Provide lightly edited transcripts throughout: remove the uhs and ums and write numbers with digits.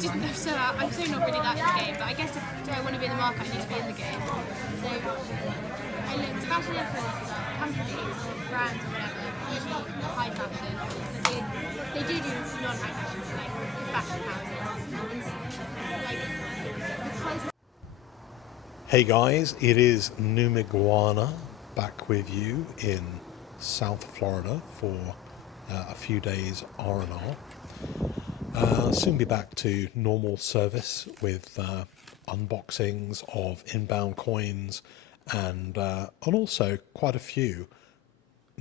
just I'm so not really that in the game. But I guess if I want to be in the market, I need to be in the game. So I looked fashion influencers, companies, or brands, or whatever. Usually high fashion, but they do non-high fashion, like fashion houses. Because Hey guys, it is Numiguana back with you in South Florida for a few days R&R. Soon be back to normal service with unboxings of inbound coins and also quite a few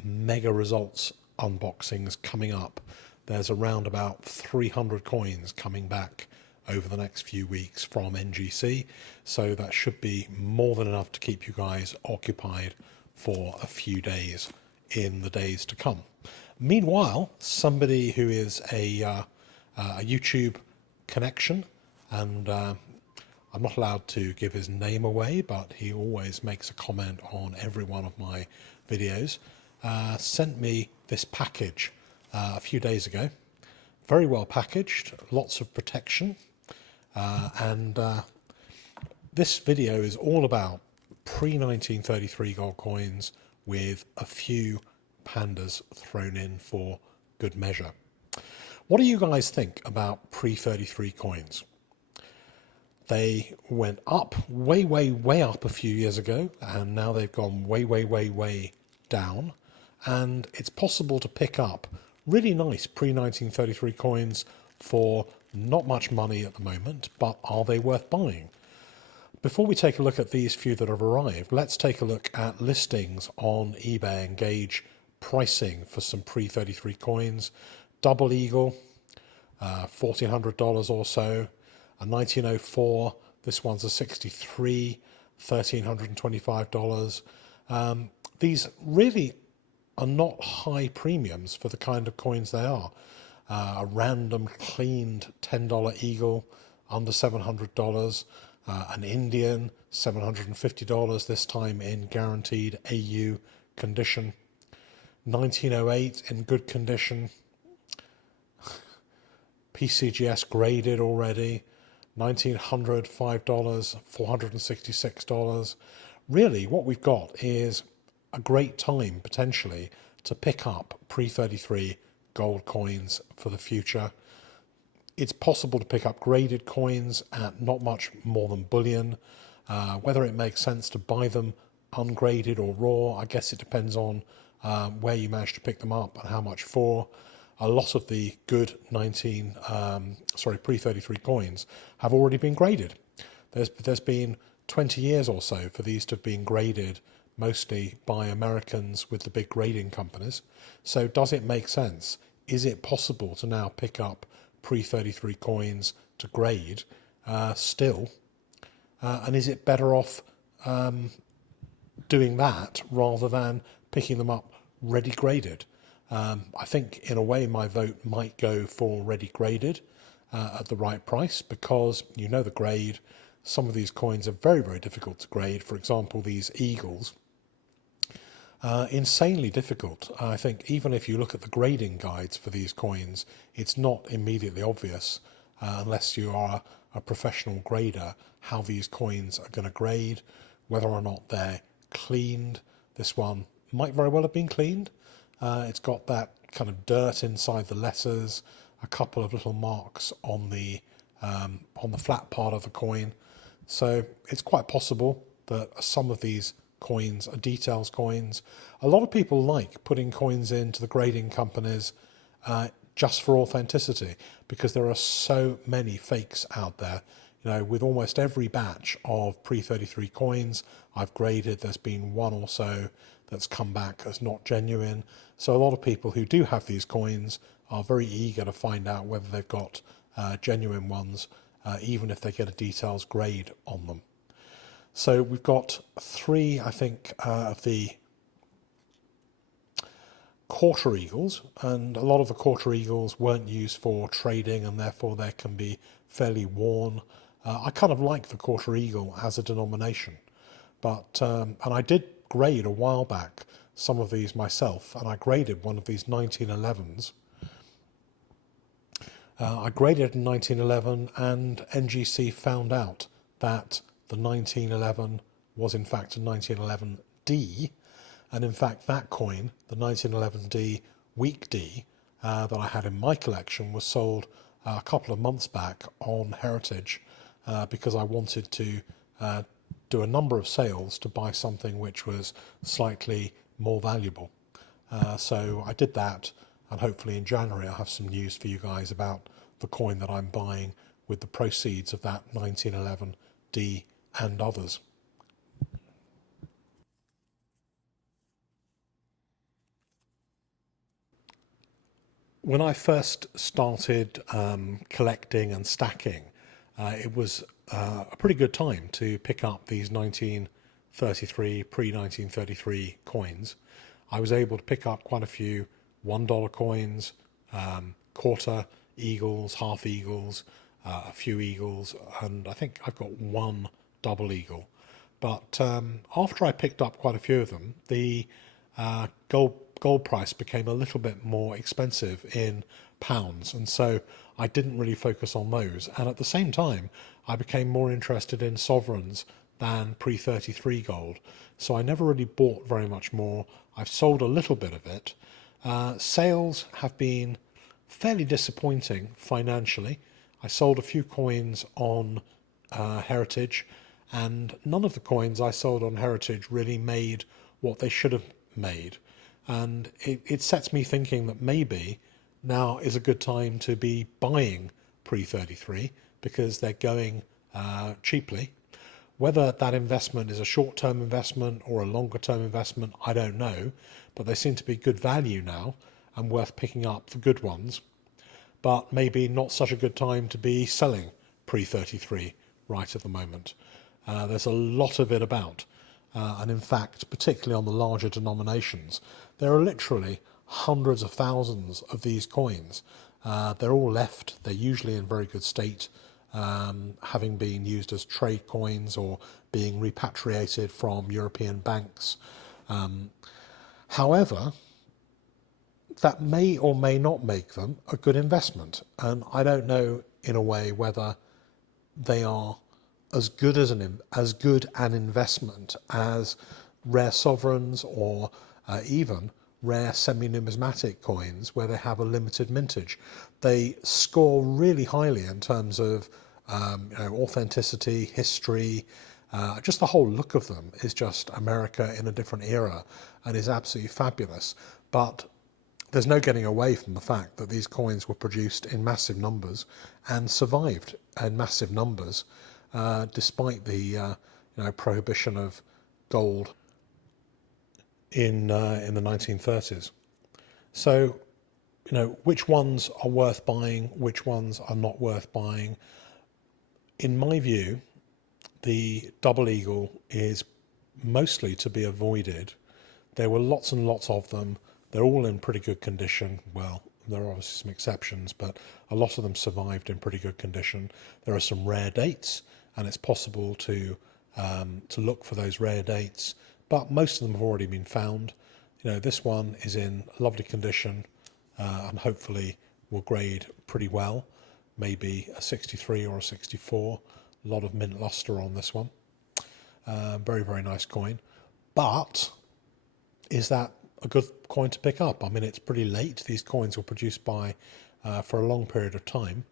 mega results unboxings coming up. There's around about 300 coins coming back over the next few weeks from NGC, so that should be more than enough to keep you guys occupied for a few days in the days to come. Meanwhile, somebody who is a YouTube connection, and I'm not allowed to give his name away, but he always makes a comment on every one of my videos, sent me this package a few days ago. Very well packaged, lots of protection, and this video is all about pre-1933 gold coins with a few pandas thrown in for good measure. What do you guys think about pre-33 coins? They went up, way up a few years ago, and now they've gone way down. And it's possible to pick up really nice pre-1933 coins for not much money at the moment, but are they worth buying? Before we take a look at these few that have arrived, let's take a look at listings on eBay and gauge pricing for some pre-33 coins. Double Eagle, $1,400 or so. A 1904, this one's a 63, $1,325. These really are not high premiums for the kind of coins they are. A random cleaned $10 Eagle, under $700. An Indian, $750, this time in guaranteed AU condition. 1908 in good condition. PCGS graded already. 1900, $5, $466. Really, what we've got is a great time potentially to pick up pre-33 gold coins for the future. It's possible to pick up graded coins at not much more than bullion. Whether it makes sense to buy them ungraded or raw, I guess it depends on where you manage to pick them up and how much for. A lot of the good pre-33 coins have already been graded. There's been 20 years or so for these to have been graded, mostly by Americans with the big grading companies. So does it make sense? Is it possible to now pick up pre-33 coins to grade still? And is it better off doing that rather than picking them up ready graded? I think in a way my vote might go for ready graded at the right price, because you know the grade. Some of these coins are very difficult to grade. For example, these Eagles, insanely difficult. I think even if you look at the grading guides for these coins, it's not immediately obvious unless you are a professional grader how these coins are going to grade, whether or not they're cleaned. This one might very well have been cleaned. It's got that kind of dirt inside the letters, a couple of little marks on the flat part of the coin. So it's quite possible that some of these coins are details coins. A lot of people like putting coins into the grading companies just for authenticity, because there are so many fakes out there. You know, with almost every batch of pre-33 coins I've graded, there's been one or so that's come back as not genuine. So a lot of people who do have these coins are very eager to find out whether they've got genuine ones, even if they get a details grade on them. So we've got three, I think, of the quarter eagles, and a lot of the quarter eagles weren't used for trading, and therefore they can be fairly worn. I kind of like the quarter eagle as a denomination, but and I did grade a while back some of these myself, and I graded one of these 1911s, I graded in 1911, and NGC found out that the 1911 was in fact a 1911D, and in fact that coin, the 1911D week D, that I had in my collection, was sold a couple of months back on Heritage, because I wanted to do a number of sales to buy something which was slightly more valuable. So I did that, and hopefully in January I'll have some news for you guys about the coin that I'm buying with the proceeds of that 1911D and others. When I first started collecting and stacking, it was a pretty good time to pick up these 1933, pre-1933 coins. I was able to pick up quite a few $1 coins, quarter eagles, half eagles, a few eagles, and I think I've got one double eagle. But after I picked up quite a few of them, the gold price became a little bit more expensive in pounds, and so I didn't really focus on those. And at the same time, I became more interested in sovereigns than pre-33 gold, so I never really bought very much more. I've sold a little bit of it. Sales have been fairly disappointing financially. I sold a few coins on Heritage, and none of the coins I sold on Heritage really made what they should have made. And it sets me thinking that maybe now is a good time to be buying pre-33 because they're going cheaply. Whether that investment is a short-term investment or a longer-term investment, I don't know, but they seem to be good value now and worth picking up, the good ones. But maybe not such a good time to be selling pre-33 right at the moment. There's a lot of it about. And in fact, particularly on the larger denominations, there are literally hundreds of thousands of these coins. They're all left. They're usually in very good state, having been used as trade coins or being repatriated from European banks. However, that may or may not make them a good investment. And I don't know, in a way, whether they are as good an investment as rare sovereigns or even rare semi-numismatic coins where they have a limited mintage. They score really highly in terms of authenticity, history. Just the whole look of them is just America in a different era and is absolutely fabulous. But there's no getting away from the fact that these coins were produced in massive numbers and survived in massive numbers, despite the prohibition of gold in the 1930s. So, which ones are worth buying, which ones are not worth buying? In my view, the double eagle is mostly to be avoided. There were lots and lots of them. They're all in pretty good condition. Well, there are obviously some exceptions, but a lot of them survived in pretty good condition. There are some rare dates, and it's possible to look for those rare dates, but most of them have already been found. This one is in lovely condition, and hopefully will grade pretty well. Maybe a 63 or a 64. A lot of mint luster on this one. Very, very nice coin. But is that a good coin to pick up? I mean, it's pretty late. These coins were produced for a long period of time,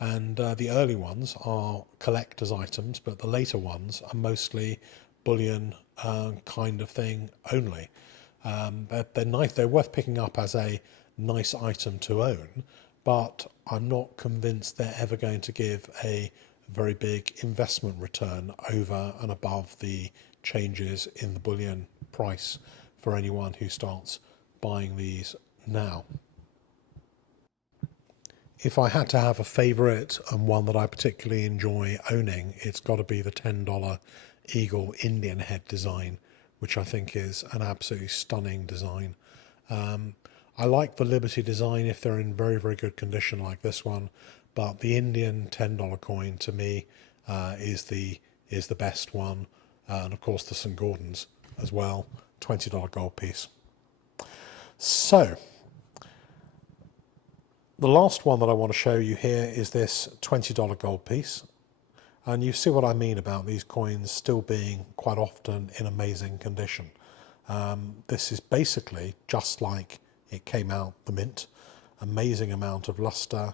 and the early ones are collector's items, but the later ones are mostly bullion kind of thing only. They're nice. They're worth picking up as a nice item to own, but I'm not convinced they're ever going to give a very big investment return over and above the changes in the bullion price for anyone who starts buying these now. If I had to have a favourite and one that I particularly enjoy owning, it's got to be the $10 Eagle Indian head design, which I think is an absolutely stunning design. I like the Liberty design if they're in very, very good condition like this one, but the Indian $10 coin to me is the best one, and of course the St Gordon's as well, $20 gold piece. So The last one that I want to show you here is this $20 gold piece. And you see what I mean about these coins still being quite often in amazing condition. This is basically just like it came out the mint. Amazing amount of luster,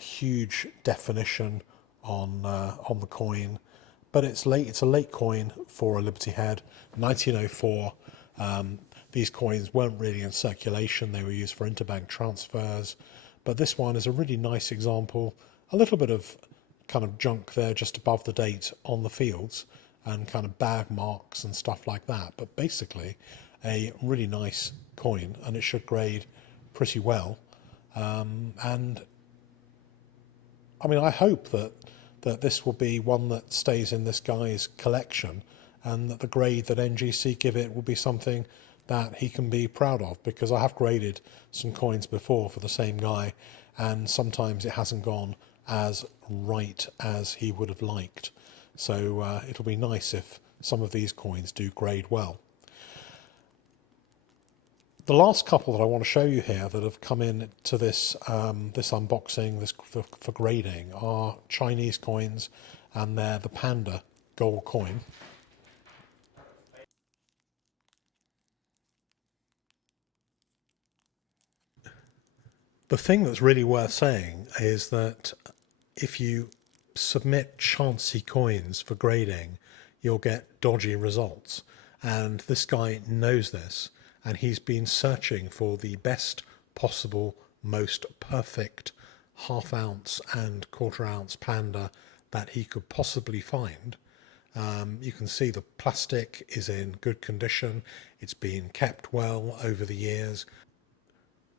huge definition on the coin. But it's a late coin for a Liberty Head, 1904. These coins weren't really in circulation. They were used for interbank transfers. But this one is a really nice example. A little bit of kind of junk there just above the date on the fields and kind of bag marks and stuff like that. But basically a really nice coin, and it should grade pretty well. And I mean, I hope that this will be one that stays in this guy's collection, and that the grade that NGC give it will be something that he can be proud of, because I have graded some coins before for the same guy, and sometimes it hasn't gone as right as he would have liked. So it'll be nice if some of these coins do grade well. The last couple that I want to show you here that have come in to this this unboxing, this for grading, are Chinese coins, and they're the Panda gold coin. The thing that's really worth saying is that if you submit chancy coins for grading, you'll get dodgy results. And this guy knows this, and he's been searching for the best possible, most perfect half-ounce and quarter-ounce Panda that he could possibly find. You can see the plastic is in good condition. It's been kept well over the years.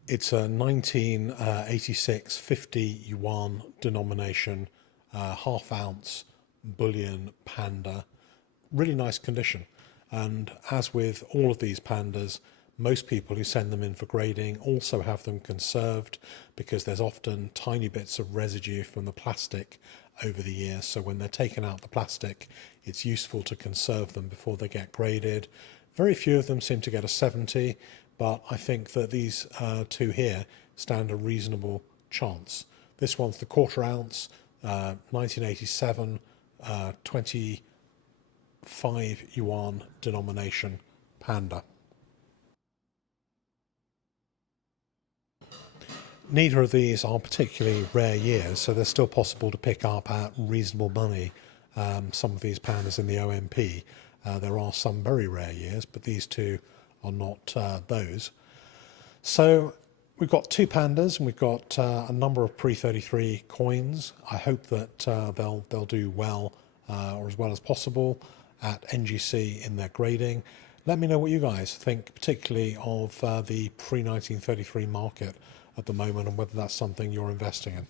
It's a 1986 50 yuan denomination, half-ounce bullion Panda. Really nice condition. And as with all of these Pandas, most people who send them in for grading also have them conserved, because there's often tiny bits of residue from the plastic over the years. So when they're taken out the plastic, it's useful to conserve them before they get graded. Very few of them seem to get a 70, but I think that these two here stand a reasonable chance. This one's the quarter ounce, 1987, 25 yuan denomination Panda. Neither of these are particularly rare years, so they're still possible to pick up at reasonable money. Some of these Pandas in the OMP. There are some very rare years, but these two are not those. So we've got two Pandas, and we've got a number of Pre-33 coins. I hope that they'll do well, or as well as possible, at NGC in their grading. Let me know what you guys think, particularly of the pre-1933 market at the moment, and whether that's something you're investing in.